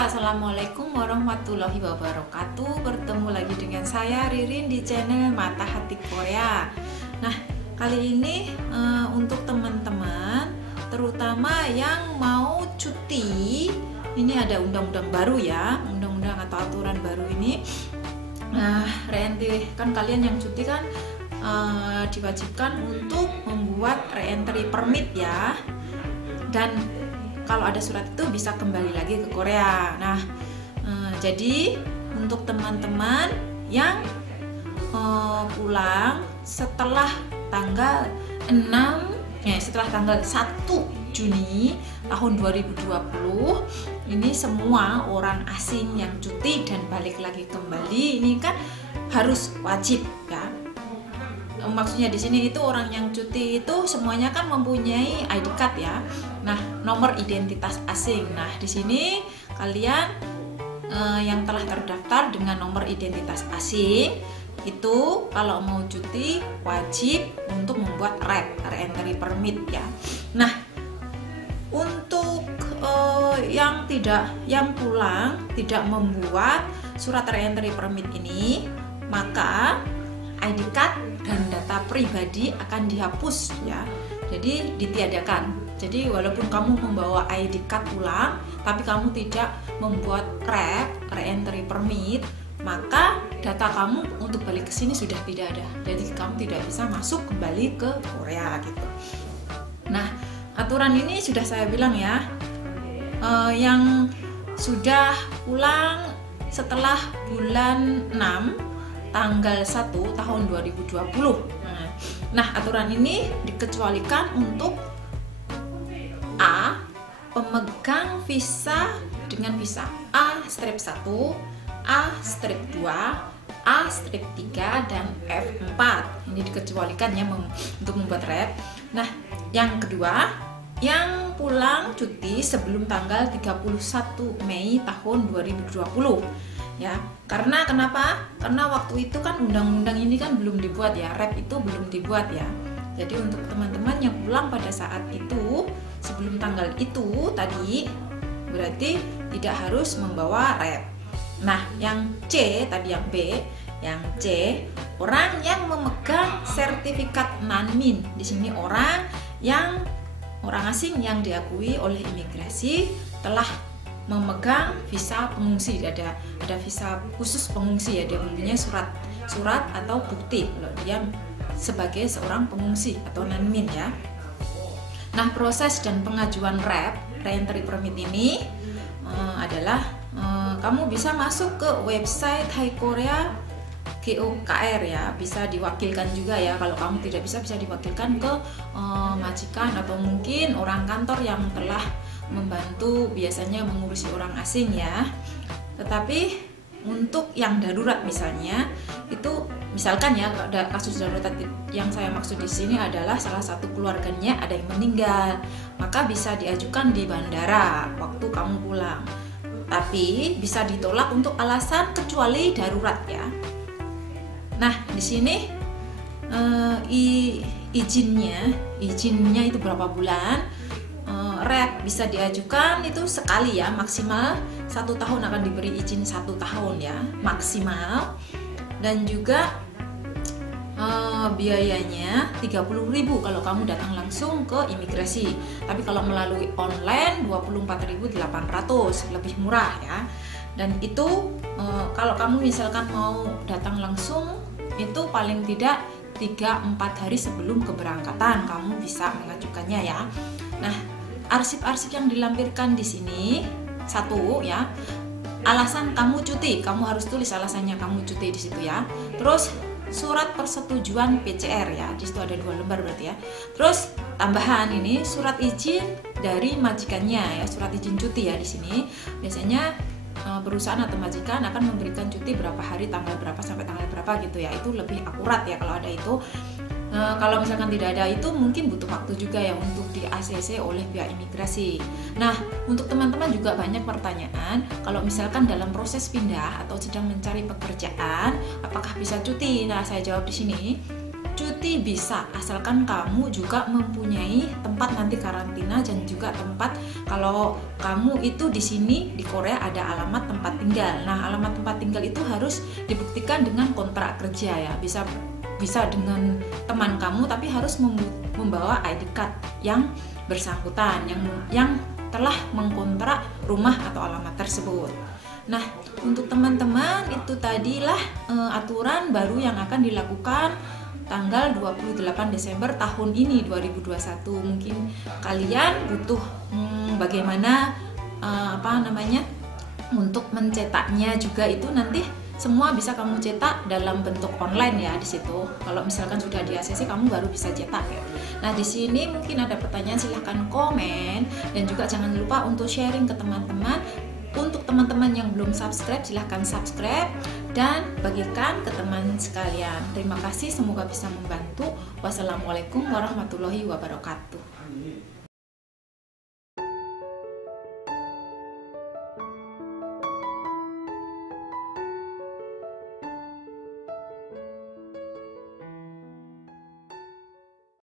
Halo, assalamualaikum warahmatullahi wabarakatuh. Bertemu lagi dengan saya Ririn di channel Mata Hati Korea. Nah, kali ini untuk teman-teman, terutama yang mau cuti, ini ada undang-undang baru ya, undang-undang atau aturan baru ini. Nah, reentry kan kalian yang cuti kan diwajibkan untuk membuat reentry permit ya, dan kalau ada surat itu bisa kembali lagi ke Korea. Nah, jadi untuk teman-teman yang pulang setelah tanggal 1 Juni tahun 2020, ini semua orang asing yang cuti dan balik lagi kembali ini kan harus wajib ya. Maksudnya di sini itu orang yang cuti itu semuanya kan mempunyai ID card ya. Nah, nomor identitas asing. Nah, di sini kalian yang telah terdaftar dengan nomor identitas asing itu kalau mau cuti wajib untuk membuat reentry permit ya. Nah, untuk yang pulang tidak membuat surat reentry permit ini, maka ID card dan data pribadi akan dihapus ya. Jadi ditiadakan. Jadi walaupun kamu membawa ID card pulang, tapi kamu tidak membuat reentry permit, maka data kamu untuk balik ke sini sudah tidak ada. Jadi kamu tidak bisa masuk kembali ke Korea gitu. Nah, aturan ini sudah saya bilang ya, yang sudah pulang setelah bulan 6 tanggal 1 tahun 2020. Nah, aturan ini dikecualikan untuk A. Pemegang visa dengan visa A-1, A-2, A-3, dan F4. Ini dikecualikan ya untuk membuat rep. Nah, yang kedua, yang pulang cuti sebelum tanggal 31 Mei tahun 2020. Ya, karena kenapa? Karena waktu itu kan undang-undang ini kan belum dibuat ya, rep itu belum dibuat ya. Jadi untuk teman-teman yang pulang pada saat itu sebelum tanggal itu tadi, berarti tidak harus membawa rep. Nah, yang C tadi, yang B, yang C, orang yang memegang sertifikat non-min. Di sini orang asing yang diakui oleh imigrasi telah memegang visa pengungsi, ada visa khusus pengungsi ya, dia mempunyai surat atau bukti kalau dia sebagai seorang pengungsi atau non-min ya. Nah, proses dan pengajuan reentry permit ini adalah kamu bisa masuk ke website Hai Korea GOKR ya, bisa diwakilkan juga ya. Kalau kamu tidak bisa diwakilkan ke majikan atau mungkin orang kantor yang telah membantu biasanya mengurusi orang asing ya. Tetapi untuk yang darurat misalnya, itu misalkan ya ada kasus darurat yang saya maksud di sini adalah salah satu keluarganya ada yang meninggal, maka bisa diajukan di bandara waktu kamu pulang. Tapi bisa ditolak untuk alasan kecuali darurat ya. Nah, di sini izinnya itu berapa bulan? Rep bisa diajukan itu sekali ya, maksimal 1 tahun akan diberi izin 1 tahun ya maksimal, dan juga biayanya 30.000 kalau kamu datang langsung ke imigrasi. Tapi kalau melalui online 24.800, lebih murah ya. Dan itu kalau kamu misalkan mau datang langsung itu paling tidak 3-4 hari sebelum keberangkatan kamu bisa mengajukannya ya. Nah, arsip-arsip yang dilampirkan di sini satu ya, alasan kamu cuti, kamu harus tulis alasannya kamu cuti di situ ya. Terus surat persetujuan PCR ya, di situ ada 2 lembar berarti ya. Terus tambahan ini surat izin dari majikannya ya, surat izin cuti ya. Di sini biasanya perusahaan atau majikan akan memberikan cuti berapa hari, tanggal berapa sampai tanggal berapa gitu ya. Itu lebih akurat ya kalau ada itu. Kalau misalkan tidak ada itu mungkin butuh waktu juga ya untuk di ACC oleh pihak imigrasi. Nah, untuk teman-teman juga banyak pertanyaan, kalau misalkan dalam proses pindah atau sedang mencari pekerjaan, apakah bisa cuti? Nah, saya jawab di sini, cuti bisa, asalkan kamu juga mempunyai tempat nanti karantina dan juga tempat kalau kamu itu di sini di Korea ada alamat tempat tinggal. Nah, alamat tempat tinggal itu harus dibuktikan dengan kontrak kerja ya. Bisa dengan teman kamu, tapi harus membawa ID card yang bersangkutan yang telah mengkontrak rumah atau alamat tersebut. Nah, untuk teman-teman itu tadilah aturan baru yang akan dilakukan tanggal 28 Desember tahun ini 2021. Mungkin kalian butuh bagaimana untuk mencetaknya juga, itu nanti semua bisa kamu cetak dalam bentuk online ya di situ. Kalau misalkan sudah di ACC kamu baru bisa cetak ya. Nah, di sini mungkin ada pertanyaan, silahkan komen dan juga jangan lupa untuk sharing ke teman-teman. Untuk teman-teman yang belum subscribe, silahkan subscribe dan bagikan ke teman sekalian. Terima kasih, semoga bisa membantu. Wassalamualaikum warahmatullahi wabarakatuh.